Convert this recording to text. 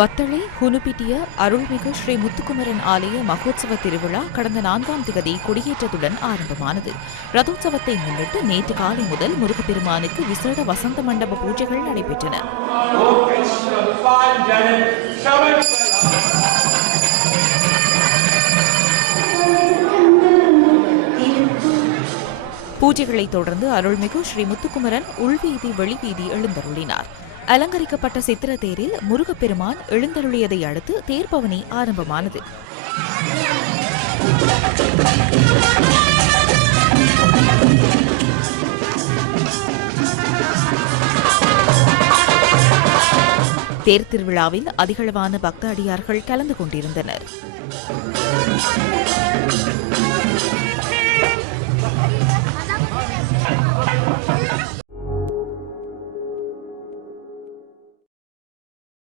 வத்தளை ஹுனுபிட்டிய அருள்மிகு ஸ்ரீ முத்துக்குமரன் ஆலய மகோத்சவ திருவிழா கடந்த நான்காம் திகதி கொடியேற்றத்துடன் ஆரம்பமானது. ரதோற்சவத்தை முன்னிட்டு நேற்று காலை முதல் முருகப்பெருமானுக்கு விசேட வசந்த மண்டப பூஜைகள் நடைபெற்றன. பூஜைகளைத் தொடர்ந்து அருள்மிகு ஸ்ரீ முத்துக்குமரன் உள்வீதி வெளிவீதி எழுந்தருளினார். அலங்கரிக்கப்பட்ட சித்திர தேரில் முருகப்பெருமான் எழுந்தருளியதை அடுத்து தேர்பவனி ஆரம்பமானது. தேர் திருவிழாவில் அதிகளவான பக்த அடியார்கள் கலந்து கொண்டிருந்தனர்.